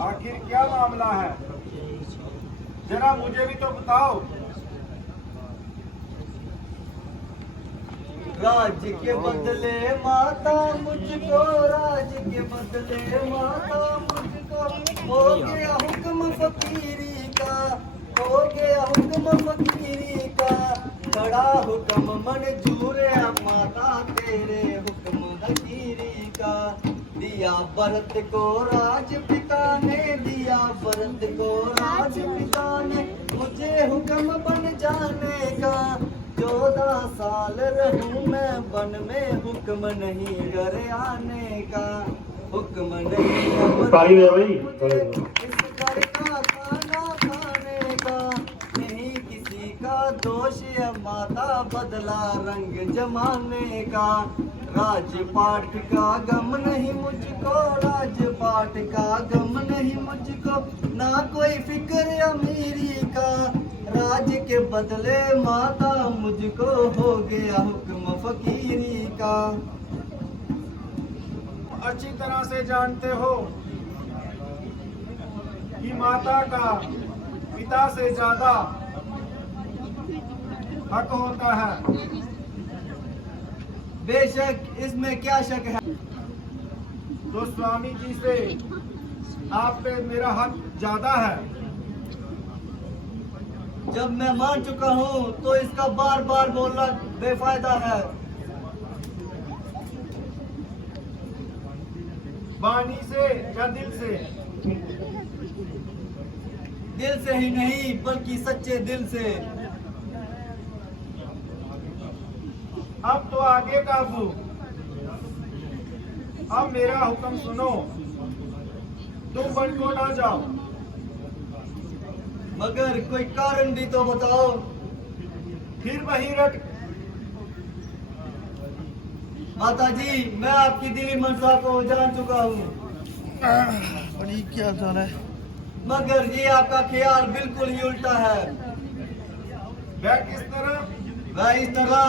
आखिर क्या मामला है, जरा मुझे भी तो बताओ। राज्य के बदले माता मुझको, राज्य के बदले माता मुझको, हो गया हुक्म फकीरी का, हो गया हुक्म फकीरी का, बड़ा हुक्म मंजूर है माता तेरे हुक्म फकीरी का। दिया भरत को राज पिता ने, दिया भरत को राज पिता ने, मुझे हुक्म बन जाने का। 14 साल रहूं मैं वन में, हुक्म नहीं घर आने का, हुक्म नहीं मुझे इस घर का खाना खाने का। नहीं किसी का दोष है माता, बदला रंग जमाने का। राजपाट का गम नहीं मुझको, राजपाट का गम नहीं मुझको, ना कोई फिक्र अमीरी का। राज के बदले माता मुझको, हो गया हुक्म फकीरी का। अच्छी तरह से जानते हो कि माता का पिता से ज्यादा हक होता है। बेशक इसमें क्या शक है। तो स्वामी जी से आप पे मेरा हक ज्यादा है। जब मैं मान चुका हूँ तो इसका बार बार बोलना बेफायदा है। वाणी से या दिल से? दिल से ही नहीं बल्कि सच्चे दिल से। अब तो आगे काबू, अब मेरा हुक्म सुनो, तुम वन को ना जाओ। मगर कोई कारण भी तो बताओ। फिर वही रट। माता जी मैं आपकी दिली मनसा को जान चुका हूँ, बड़ी क्या चल है, मगर ये आपका ख्याल बिल्कुल ही उल्टा है। वह किस तरह? वह इस तरह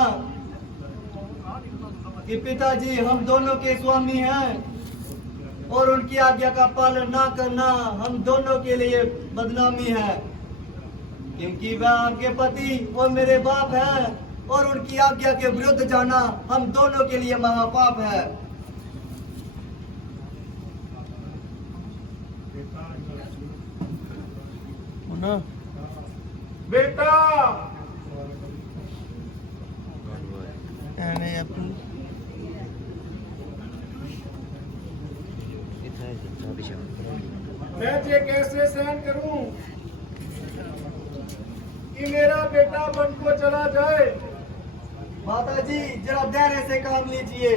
कि पिताजी हम दोनों के स्वामी हैं और उनकी आज्ञा का पालन ना करना हम दोनों के लिए बदनामी है, क्योंकि वह आपके पति और मेरे बाप हैं और उनकी आज्ञा के विरुद्ध जाना हम दोनों के लिए महापाप है। बेटा मैं ये कैसे सहन करूं कि मेरा बेटा वन को चला जाए। माता जी जरा धैर्य से काम लीजिए।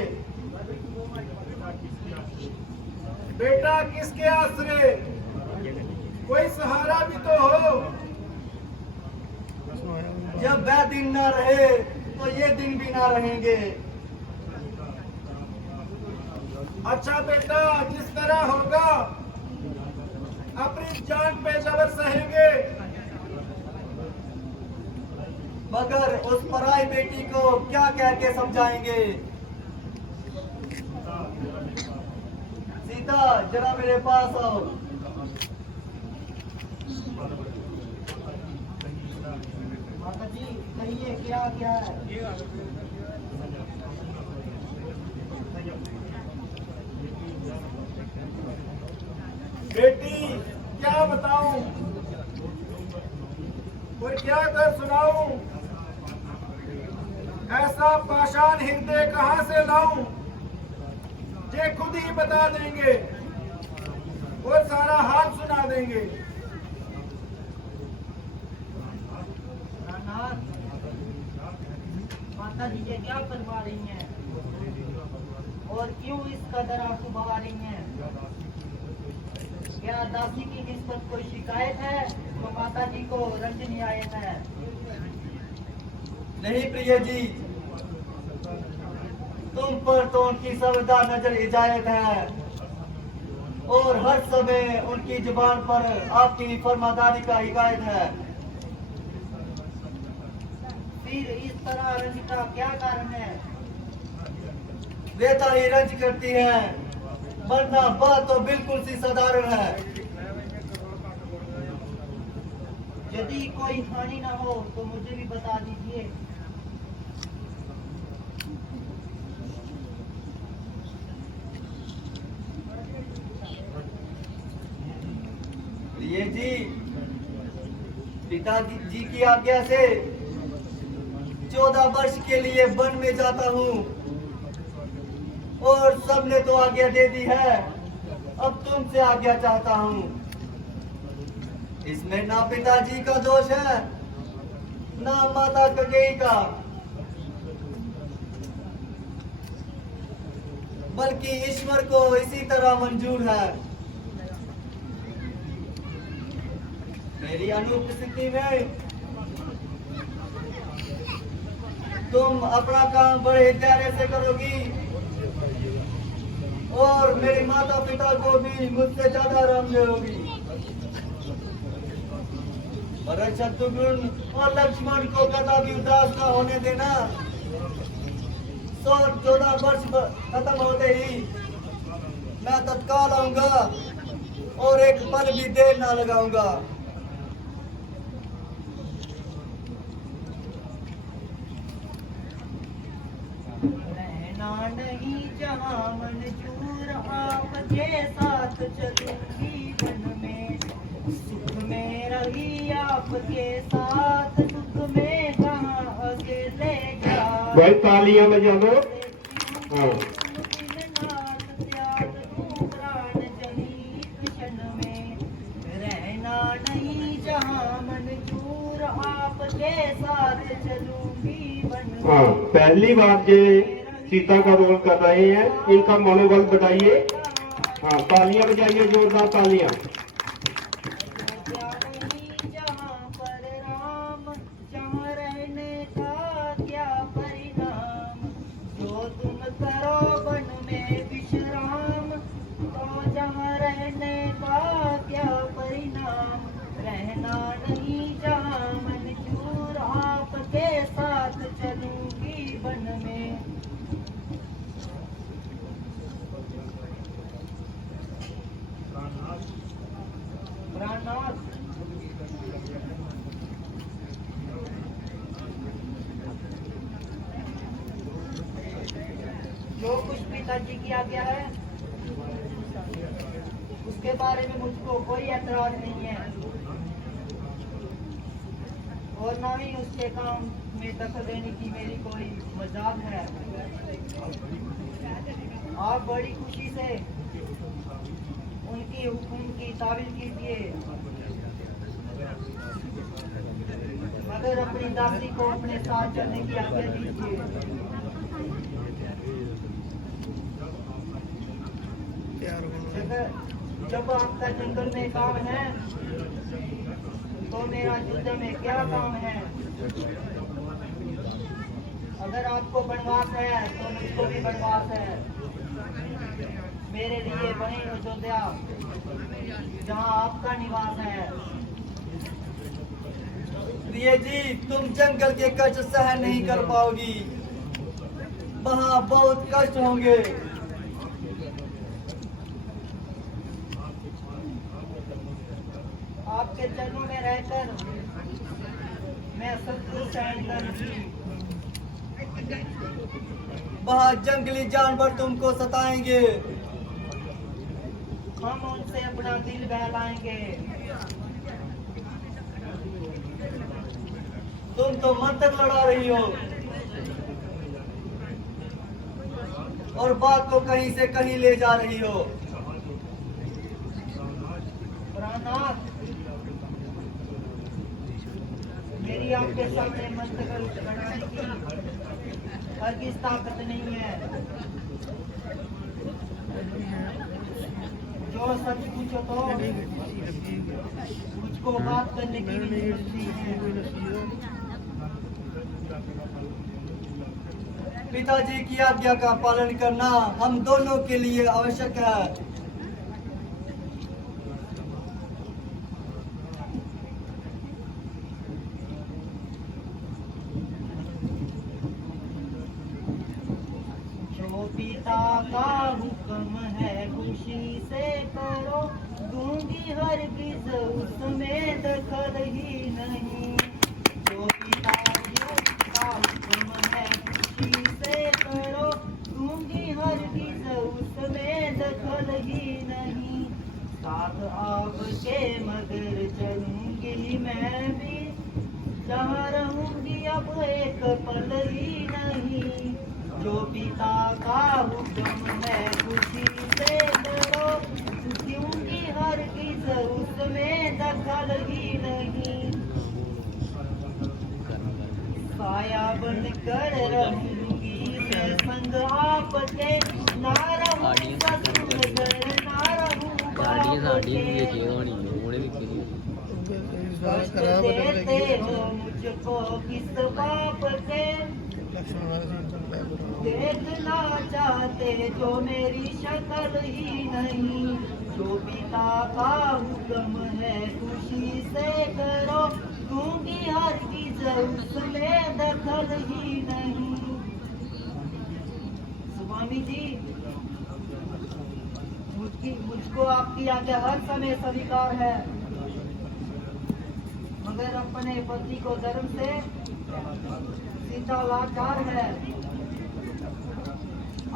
बेटा किसके आश्रय, कोई सहारा भी तो हो। जब वह दिन ना रहे तो ये दिन भी ना रहेंगे। अच्छा बेटा जिस तरह होगा अपनी जान पे जबर सहेंगे। मगर उस पराई बेटी को क्या कह के समझाएंगे। सीता जरा मेरे पास आओ। माता जी कहिए क्या क्या है। बेटी क्या बताऊं और क्या कर सुनाऊं, ऐसा पाषाण हृदय कहां से लाऊं। ये खुद ही बता देंगे और सारा हाल सुना देंगे। माता जी ये क्या करवा रही हैं और क्यों इस कदर आंसू बहा रही हैं? क्या दासी की निस्बत कोई शिकायत है तो माता जी को रंजनी आयत है? नहीं प्रिय जी, तुम पर तो उनकी संविदा नजर इजायत है और हर समय उनकी जुबान पर आपकी फरमादारी का हिदायत है। फिर इस तरह रंज का क्या कारण है? बेटा ही रंज करती हैं, वरना बात तो बिल्कुल सी साधारण है। यदि कोई हानि ना हो तो मुझे भी बता दीजिए। प्रिय जी, पिताजी जी की आज्ञा से 14 वर्ष के लिए वन में जाता हूँ और सबने तो आज्ञा दे दी है, अब तुमसे आज्ञा चाहता हूँ। इसमें ना पिताजी का दोष है ना माता कैकेयी का, बल्कि ईश्वर को इसी तरह मंजूर है। मेरी अनुपस्थिति में तुम अपना काम बड़े धैर्य से करोगी और मेरे माता पिता को भी मुझसे ज्यादा आराम देगी। भरत शत्रुघ्न और लक्ष्मण को कदापि उदास न होने देना। 14 वर्ष खत्म होते ही मैं तत्काल आऊंगा और एक पल भी देर ना लगाऊंगा। रहना नहीं जहाँ मंजूर, आपके साथ चलूंगी वन में। सुख में रही आपके साथ, दुख में कहाँ अकेले जा। भाई तालियां बजा दो। हाँ। त्याग दूं प्राण जनी क्षण में। रहना नहीं जहाँ मंजूर, आपके साथ चलूंगी वन में। हाँ, पहली बार ये सीता का रोल कर रहे हैं, इनका मनोबल बढ़ाइए। हाँ, तालियां बजाइए, जोरदार तालियां। जहाँ पर राम, जहाँ रहने का क्या परिणाम। जो तुम करो वन में विश्राम, तो जहाँ रहने का क्या परिणाम। रहना नहीं जहाँ मंजूर, आपके साथ चलूंगी वन में। प्राणनाथ, जो कुछ पिताजी की आज्ञा है उसके बारे में मुझको कोई ऐतराज नहीं है और ना ही उसके काम में दखल देने की मेरी कोई मजाल है। आप बड़ी खुशी से उनकी हुक्म की ताबीर कीजिए, मगर अपनी दासी को अपने साथ चलने की आज्ञा दीजिए। जब आपका जंगल में काम है तो मेरा युद्ध में क्या काम है। अगर आपको वनवास है तो मुझको भी वनवास है। मेरे लिए वही अयोध्या जहाँ आपका निवास है। प्रिय जी, तुम जंगल के कष्ट सहन नहीं कर पाओगी, वहाँ बहुत कष्ट होंगे। आपके चरणों में रहकर मैं सब कुछ सहन करूंगी। वहाँ जंगली जानवर तुमको सताएंगे, हम उनसे अपना दिल बहलाएंगे। तुम तो मंत्र लड़ा रही हो और बात को कहीं से कहीं ले जा रही हो। प्राणनाथ, मेरी आपके सामने मंत्र बनाने की हरगिज़ ताकत नहीं है। जो सच पूछो तो मुझको बात करने की भी जरूरत नहीं है। पिताजी की आज्ञा का पालन करना हम दोनों के लिए आवश्यक है। जो पिता का हुक्म है खुशी से करो, दूंगी हरगिज़ उसमें दखल ही नहीं। जो पिता का हुक्म है खुशी से करो, दूंगी हरगिज़ उसमें दखल ही नहीं। साथ आपके मगर चलूंगी मैं भी, जहाँ रहूंगी अब एक पल ही नहीं। जो पिता का हुक्म है खुशी से करो, दूंगी हरगिज़ उसमें दखल ही नहीं। साया बनकर रहूंगी मैं संग आपके, ना रहूं ससुर ना रहूं बाप के। कष्ट देते हो मुझको किस बाप के, देखना चाहते जो मेरी शक्ल ही नहीं। जो पिता का हुक्म है खुशी से करो, दूंगी हरगिज़ उसमें दखल ही नहीं। स्वामी जी, मुझको आपकी आज्ञा हर समय स्वीकार है, मगर अपने पति को धर्म से सीता लाचार है।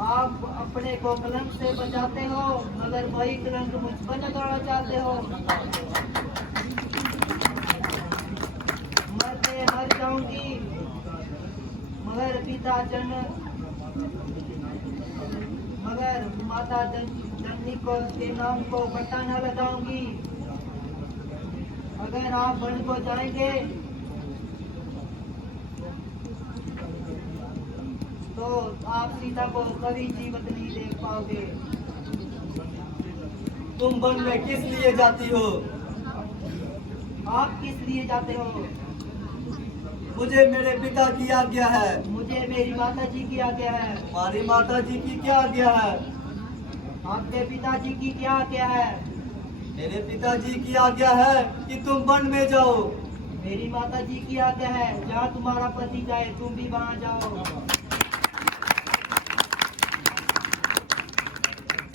आप अपने को कलंक से बचाते हो, मगर वही कलंक मुझ पर लगाना चाहते हो। मरते मर जाऊंगी, मगर मगर माता जननी को के नाम को बट्टा न लगाऊंगी। अगर आप वन को जाएंगे तो आप सीता को कभी जीवित नहीं देख पाओगे। तुम वन में किस लिए जाती हो? आप किस लिए जाते हो? मुझे मेरे पिता की आज्ञा है। मुझे मेरी माता जी की आज्ञा है। हमारी माता जी की क्या आज्ञा है? आपके पिताजी की क्या आज्ञा है? मेरे पिताजी की आज्ञा है कि तुम वन में जाओ। मेरी माता जी की आज्ञा है जहाँ तुम्हारा पति जाए तुम भी वहाँ जाओ।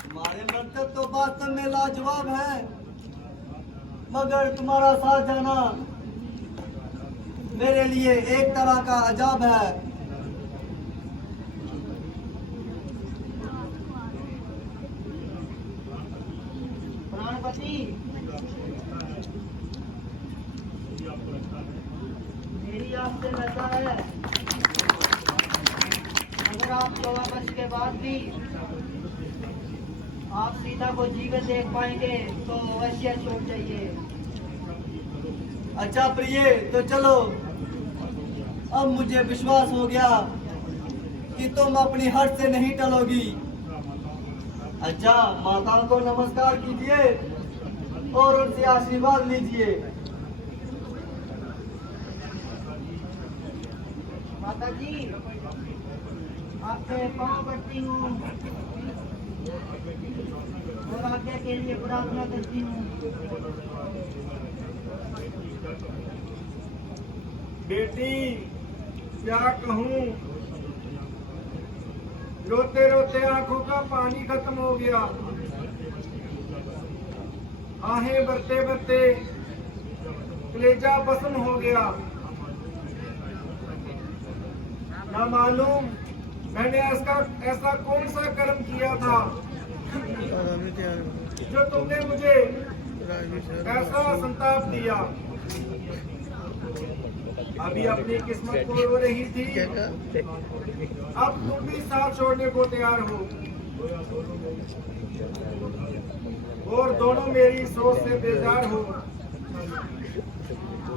तुम्हारे मंतव्य तो वास्तव में लाजवाब है, मगर तुम्हारा साथ जाना मेरे लिए एक तरह का अजाब है। प्राणपति, मेरी आपसे लता है, अगर आप 14 वर्ष के बाद भी आप सीता को जीवित देख पाएंगे तो अवश्य छोड़ जाइए। अच्छा प्रिय, तो चलो, अब मुझे विश्वास हो गया कि तुम अपनी हट से नहीं टलोगी। अच्छा, माताओं को नमस्कार कीजिए और उनसे आशीर्वाद लीजिए। माता जी, आपके पाँव पड़ती हूँ और आज्ञा के लिए प्रार्थना करती हूँ। बेटी, क्या कहूँ, रोते रोते आंखों का पानी खत्म हो गया। आहें भरते भरते कलेजा बसम हो गया। ना मालूम मैंने ऐसा कौन सा कर्म किया था जो तुमने मुझे ऐसा संताप दिया। अभी अपनी किस्मत को रो रही थी, अब तुम भी साथ छोड़ने को तैयार हो और दोनों मेरी सोच से बेजार हो।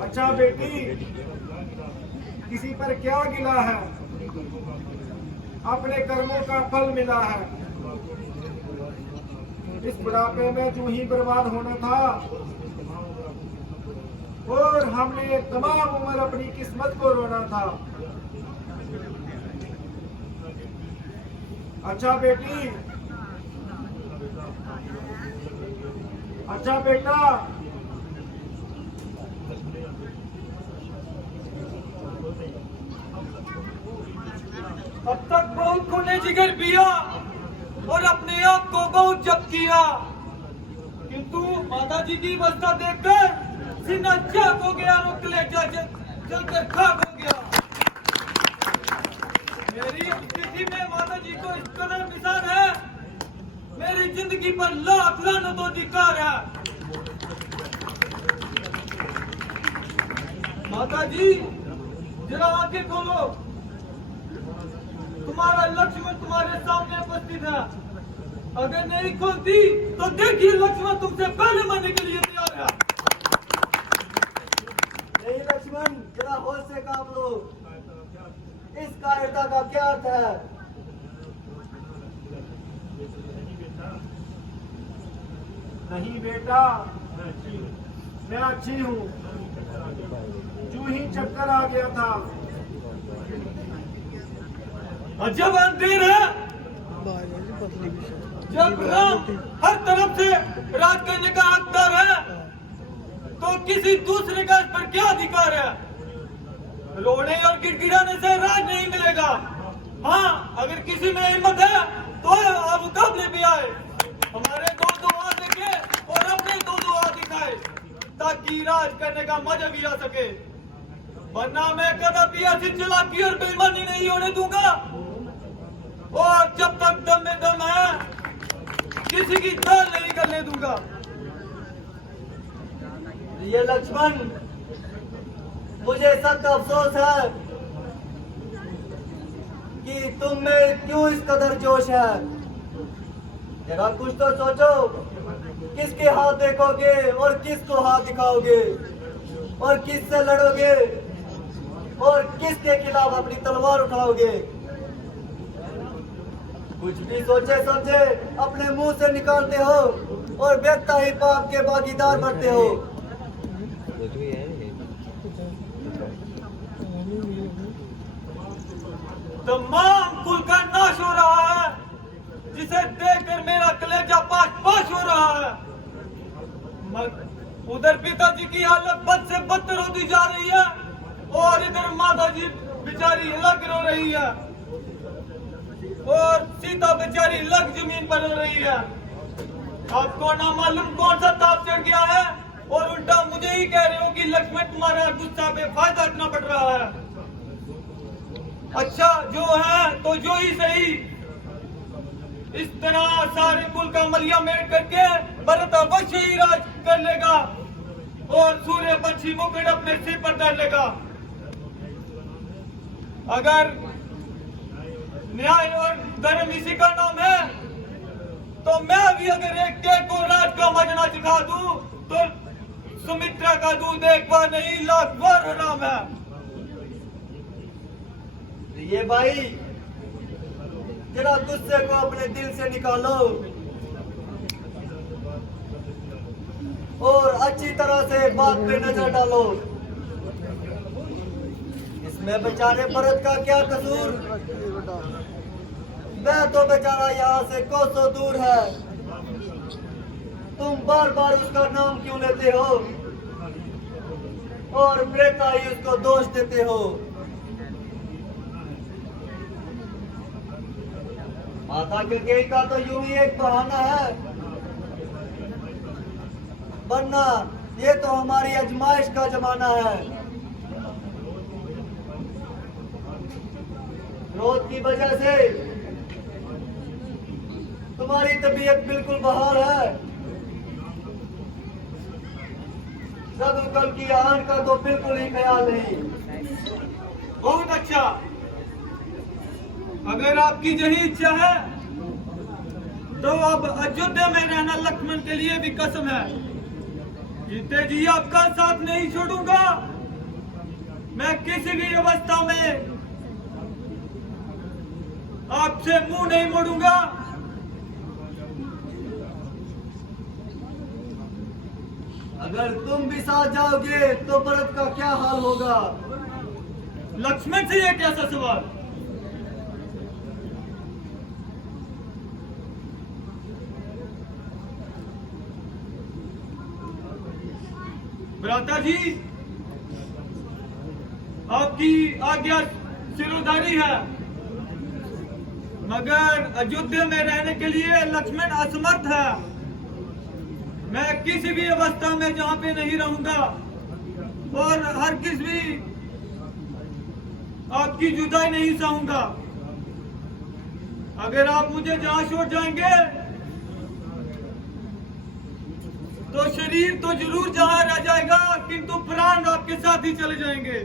अच्छा बेटी, किसी पर क्या गिला है, अपने कर्मों का फल मिला है। इस बुढ़ापे में जो ही बर्बाद होना था और हमने तमाम उम्र अपनी किस्मत को रोना था। अच्छा बेटी, अच्छा बेटा, अब तक बहुत खूने जिगर पिया और अपने आप को बहुत जब्त किया, किंतु माता जी की अवस्था देखकर सीना चक हो गया और कलेजा जलकर खाक हो गया। मेरी स्थिति में माता जी को इस कदर निशान है, मेरी जिंदगी पर लाख लानत अधिकार है। माता जी जरा आंखें खोलो, तुम्हारा लक्ष्मण तुम्हारे सामने उपस्थित है। अगर नहीं खोलती तो देखिए लक्ष्मण तुमसे पहले मरने के लिए तैयार है। नहीं लक्ष्मण, जरा होश से काम लो। इस कायरता का क्या अर्थ है? नहीं बेटा, मैं अच्छी हूँ। यूं ही चक्कर आ गया था। अजब अंधेर है, जब राम हर तरफ से राज करने का हकदार है तो किसी दूसरे का इस पर क्या अधिकार है? रोने और गिड़गिड़ाने से राज नहीं मिलेगा। हाँ, अगर किसी में हिम्मत है तो आप मुकाबले भी आए, हमारे दो हाथ देखे और अपने दो हाथ दिखाए ताकि राज करने का मजा भी आ सके। वरना मैं कदापि ऐसी चालाकी और बेईमानी नहीं होने दूंगा। और जब तक दम में दम है किसी की दाल नहीं करने दूंगा। ये लक्ष्मण, मुझे सख्त अफसोस है कि तुम में क्यों इस कदर जोश है। जरा कुछ तो सोचो, किसके हाथ देखोगे और किसको हाथ दिखाओगे और किससे लड़ोगे और किसके खिलाफ अपनी तलवार उठाओगे। कुछ भी सोचे समझे अपने मुंह से निकालते हो और व्यक्ता ही पाप के भागीदार बनते हो। तमाम कुल का नाश हो रहा है, जिसे देखकर मेरा कलेजा पाश हो रहा है। उधर पिताजी की हालत बद से बदतर होती जा रही है और इधर माता जी बेचारी लग रो रही है और सीता बेचारी लग जमीन पर रो रही है। आपको ना मालूम कौन सा ताप चढ़ गया है और उल्टा मुझे ही कह रहे हो कि लक्ष्मण तुम्हारा गुस्सा बेफायदा इतना बढ़ रहा है। अच्छा, जो है तो जो ही सही। इस तरह सारे कुल का मलिया मेट करके भरत अवश्य ही राज कर लेगा और सूर्य पंछी मुकुट अपने सिर पर डाल लेगा। अगर न्याय और धर्म इसी का नाम है तो मैं भी अगर एक के को राज का मजना सिखा दूं तो सुमित्रा का दूध एक बार नहीं लाख बार हराम है। ये भाई, जरा गुस्से को अपने दिल से निकालो और अच्छी तरह से बात पे नजर डालो। इसमें बेचारे भरत का क्या कसूर? मैं तो बेचारा यहाँ से कोसों दूर है। तुम बार बार उसका नाम क्यों लेते हो और बेटा ही उसको दोष देते हो? माता के का तो यूं ही एक बहाना है, वरना ये तो हमारी आजमाइश का जमाना है। क्रोध की वजह से तुम्हारी तबीयत बिल्कुल बहाल है। रघुकुल की आन का तो बिल्कुल ही ख्याल नहीं। बहुत अच्छा, अगर आपकी यही इच्छा है तो अब अयोध्या में रहना लक्ष्मण के लिए भी कसम है। जीते जी आपका साथ नहीं छोड़ूंगा। मैं किसी भी अवस्था में आपसे मुंह नहीं मोड़ूंगा। अगर तुम भी साथ जाओगे तो भरत का क्या हाल होगा? लक्ष्मण से ये कैसा सवाल? भ्राता जी, आपकी आज्ञा सिरोधारी है, मगर अयोध्या में रहने के लिए लक्ष्मण असमर्थ है। मैं किसी भी अवस्था में जहाँ पे नहीं रहूंगा और हर किस भी आपकी जुदाई नहीं सहूंगा। अगर आप मुझे जहाँ छोड़ जाएंगे तो शरीर तो जरूर जहाँ रह जाएगा, किंतु प्राण आपके साथ ही चले जाएंगे।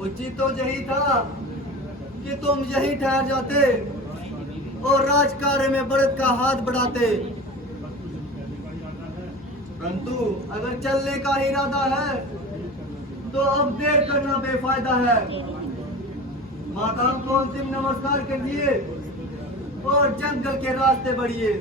उचित तो यही था कि तुम यही ठहर जाते और राजकार्य में बढ़त का हाथ बढ़ाते, परंतु अगर चलने का इरादा है तो अब देर करना बेफायदा है। माताओं को अंतिम नमस्कार कीजिए और जंगल के रास्ते बढ़िए।